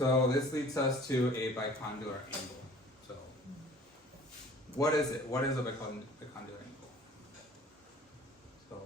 So this leads us to a bicondylar angle. So what is it? What is a bicondylar angle? So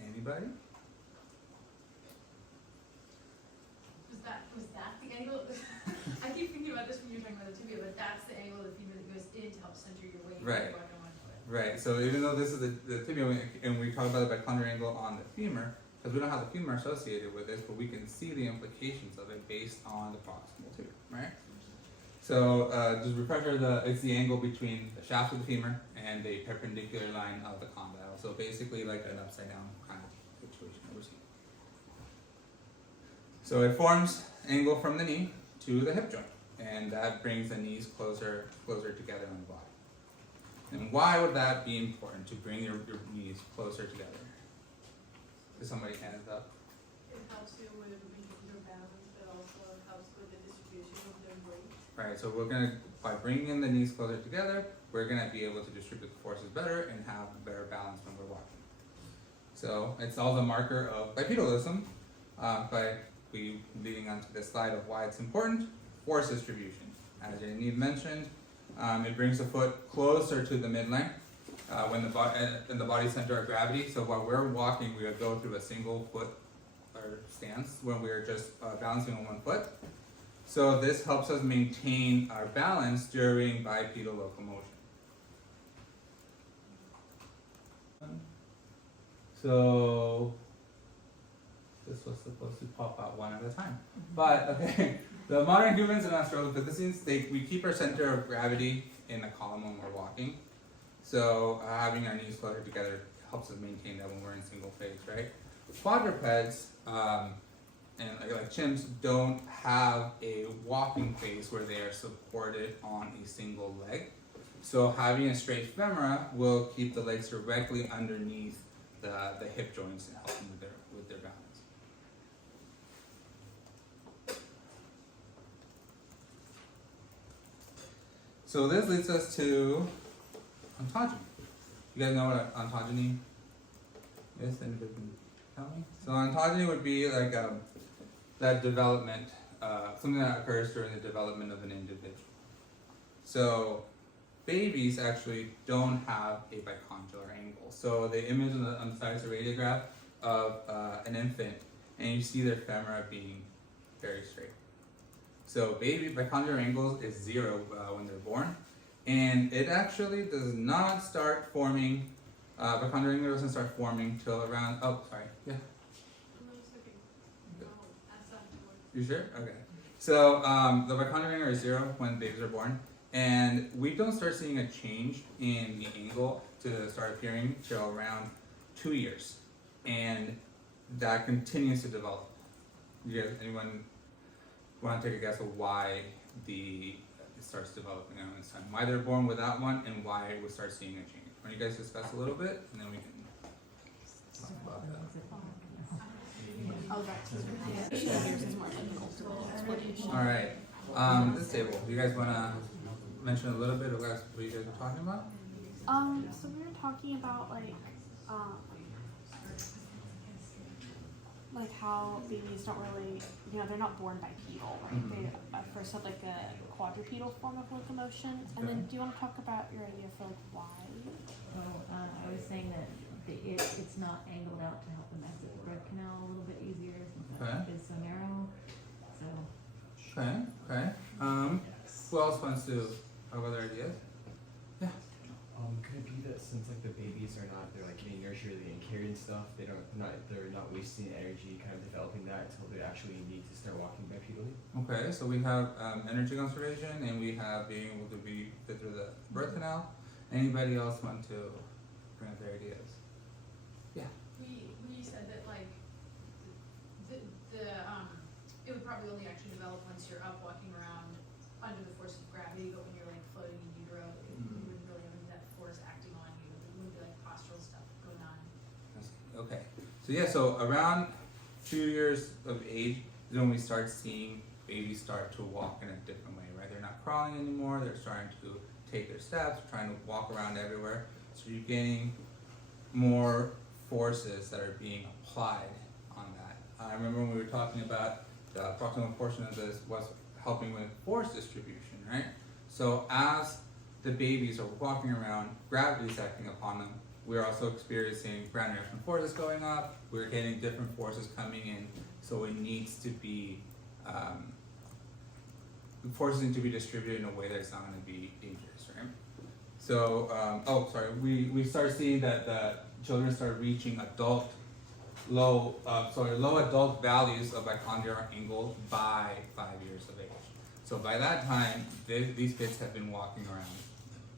anybody? Was that the angle? I keep thinking about this when you're talking about the tibia, but that's the angle of the femur that goes in to help center your weight. Right. Right. So even though this is the tibia, and we talk about the bicondylar angle on the femur, because we don't have the femur associated with this, but we can see the implications of it based on the proximal tibia, right? So just refresher, it's the angle between the shaft of the femur and the perpendicular line of the condyle. So basically like an upside down kind of situation that we're seeing. So it forms angle from the knee to the hip joint, and that brings the knees closer together on the body. And why would that be important to bring your knees closer together? Does somebody hands up? It helps you with your balance, but also helps with the distribution of the weight. Right, so by bringing in the knees closer together, we're gonna be able to distribute the forces better and have better balance when we're walking. So it's also a marker of bipedalism, but we leading on to this slide of why it's important, force distribution. As Yaniv mentioned, it brings the foot closer to the midline when the body center of gravity. So while we're walking, we would go through a single foot or stance when we're just balancing on one foot. So this helps us maintain our balance during bipedal locomotion. So this was supposed to pop out one at a time. But okay, the modern humans and Australopithecines, we keep our center of gravity in a column when we're walking. So having our knees closer together helps us maintain that when we're in single phase, right? Quadrupeds and like chimps don't have a walking phase where they are supported on a single leg. So having a straight femora will keep the legs directly underneath the hip joints and help them with their balance. So this leads us to ontogeny. You guys know what ontogeny is? Anybody can tell me? So ontogeny would be like that development, something that occurs during the development of an individual. So babies actually don't have a bicondylar angle. So the image on the side is a radiograph of an infant, and you see their femora being very straight. So baby bicondylar angles is 0 when they're born, and it actually does not start forming. Bicondylar angle doesn't start forming till around. Oh, sorry. Yeah. No, it's okay. No, that's not the word. You sure? Okay. So the bicondylar angle is 0 when babies are born, and we don't start seeing a change in the angle to start appearing till around 2 years, and that continues to develop. You guys, anyone want to take a guess of why it starts developing around this time? Why they're born without one, and why we start seeing a change? Why don't you guys discuss a little bit, and then we can talk about that. All right. This table. Do you guys want to mention a little bit of what you guys were talking about? So we were talking about like how babies don't really, they're not born bipedal, right? Mhm. They at first have like a quadrupedal form of locomotion. And then do you want to talk about your idea for like why? Well, I was saying that it's not angled out to help them exit the breath canal a little bit easier since that is so narrow. So. Okay. Who else wants to have other ideas? Yeah. Could it be that since like the babies are not, they're like getting nurtured and carried and stuff, they're not wasting energy kind of developing that until they actually need to start walking bipedally? Okay, so we have energy conservation, and we have being able to be fit through the birth canal. Anybody else want to bring up their ideas? Yeah. We said that like it would probably only actually develop once you're up walking around under the force of gravity, but when you're like floating in utero, you wouldn't really have that force acting on you. It wouldn't be like postural stuff going on. Okay. So yeah, so around 2 years of age is when we start seeing babies start to walk in a different way, right? They're not crawling anymore. They're starting to take their steps, trying to walk around everywhere. So you're getting more forces that are being applied on that. I remember when we were talking about the proximal portion of this was helping with force distribution, right? So as the babies are walking around, gravity is acting upon them. We're also experiencing gravitational forces going up. We're getting different forces coming in, so it needs to be the forces need to be distributed in a way that's not going to be dangerous, right? So, we start seeing that the children start reaching low adult values of bicondylar angle by 5 years of age. So by that time, these kids have been walking around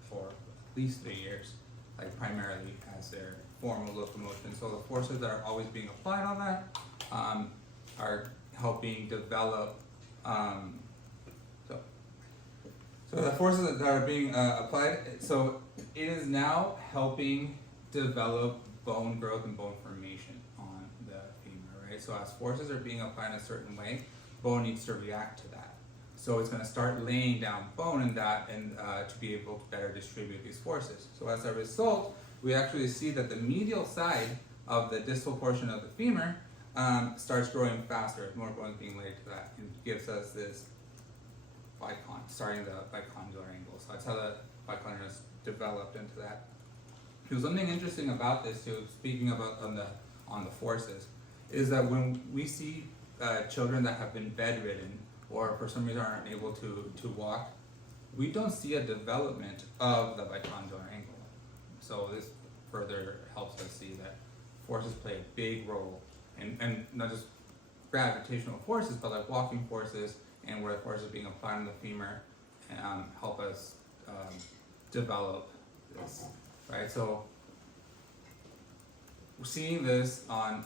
for at least 3 years, like primarily as their form of locomotion. So the forces that are always being applied on that are helping develop. So the forces that are being applied, so it is now helping develop bone growth and bone formation on the femur, right? So as forces are being applied in a certain way, bone needs to react to that. So it's going to start laying down bone in that, and to be able to better distribute these forces. So as a result, we actually see that the medial side of the distal portion of the femur starts growing faster, more bone being laid to that, and gives us this starting the bicondylar angle. So that's how the bicondylar is developed into that. There's something interesting about this too, speaking about on the forces, is that when we see children that have been bedridden or for some reason aren't able to walk, we don't see a development of the bicondylar angle. So this further helps us see that forces play a big role, and not just gravitational forces, but like walking forces, and where the forces being applied on the femur help us develop this, right? So we're seeing this on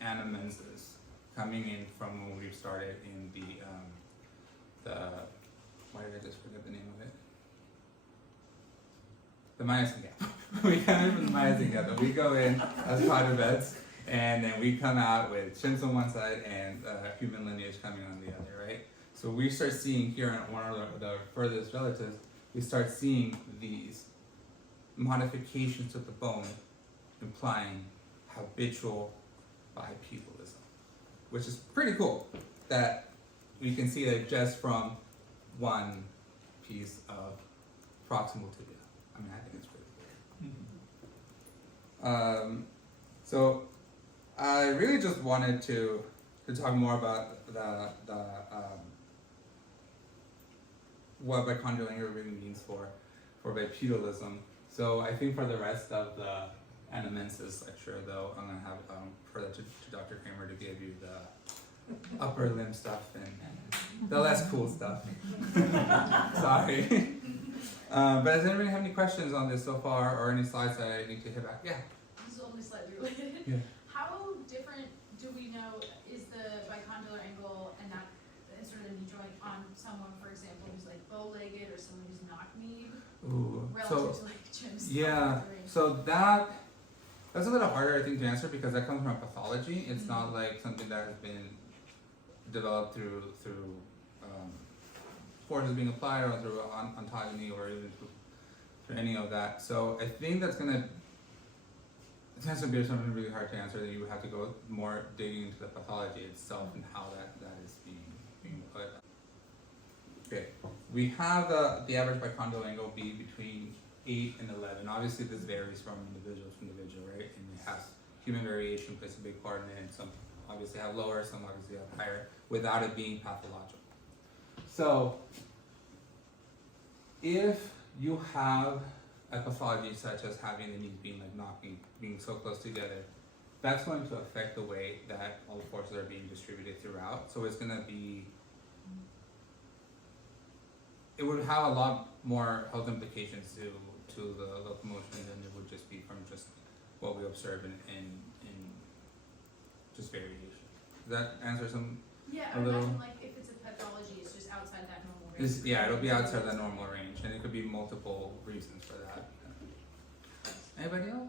anamensis coming in from when we started in the why did I just forget the name of it? The myosin gap. We come in from the myosin gap, and we go in as quadrupeds, and then we come out with chimps on one side and human lineage coming on the other, right? So we start seeing here on one of the furthest relatives, we start seeing these modifications of the bone implying habitual bipedalism, which is pretty cool that we can see that just from one piece of proximal tibia. I mean, I think it's pretty cool. So I really just wanted to talk more about the what bicondylar angle really means for bipedalism. So I think for the rest of the anamensis lecture, though, I'm going to have refer that to Dr. Kramer to give you the upper limb stuff and the less cool stuff. Sorry. But does anybody have any questions on this so far, or any slides that I need to hit back? Yeah. This is only slightly related. Yeah. How different do we know is the bicondylar angle and that sort of the knee joint on someone, for example, who's like bow-legged or someone who's knock-kneed, Ooh. relative to like Jim's? Yeah. So that's a little harder, I think, to answer, because that comes from pathology. It's not like something that has been developed through forces being applied or through ontogeny or even through any of that. So I think that's gonna be something really hard to answer, that you would have to go more digging into the pathology itself and how that is being put. Okay, we have the average bicondylar angle be between 8 and 11. Obviously, this varies from individual to individual, right? And it has human variation plays a big part in it. And some obviously have lower, some obviously have higher, without it being pathological. So, if you have a pathology such as having the knees being being so close together, that's going to affect the way that all the forces are being distributed throughout. So it's going to be, it would have a lot more health implications to the locomotion than it would just be from just what we observe in just variation. Does that answer some? Yeah, A I little- imagine like if it's a pathology, it's just outside that normal range. Yeah, it'll be outside the normal range, and it could be multiple reasons for that. Anybody else?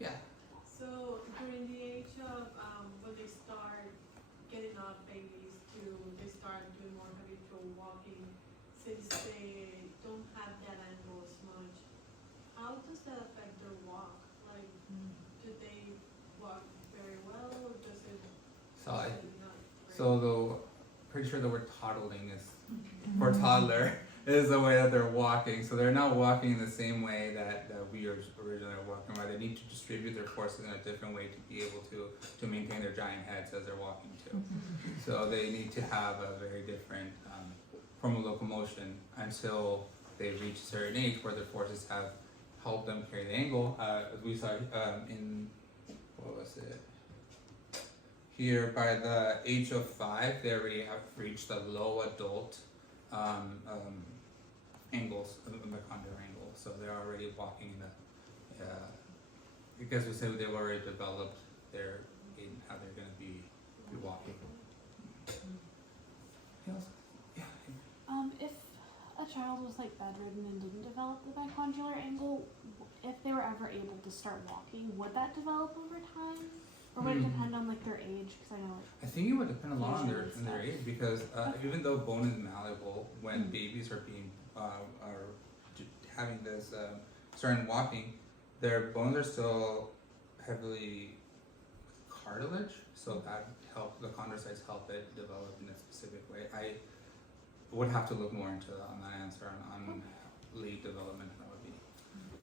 Yeah. So during the age of when they start getting up, babies they start doing more habitual walking, since they don't have that angle as much, how does that affect their walk? Like, do they walk very well, or does it So I- not very So pretty sure the word toddling is for toddler is the way that they're walking. So they're not walking in the same way that we originally were walking. Right? They need to distribute their forces in a different way to be able to maintain their giant heads as they're walking too. So they need to have a very different form of locomotion until they reach a certain age where their forces have helped them carry the angle. As we saw in, what was it? Here, by the age of 5, they already have reached the low adult angles, the bicondylar angle. So they're already walking in the, because we said they've already developed their in how they're going to be walking. Yes. Yeah. If a child was like bedridden and didn't develop the bicondylar angle, if they were ever able to start walking, would that develop over time? Or would it depend on like their age? Because I know I think it would depend a lot on their Usually stuff. age because even though bone is malleable, when babies are being having this starting walking, their bones are still heavily cartilage, so that the chondrocytes help it develop in a specific way. I would have to look more into on that answer on late development. I would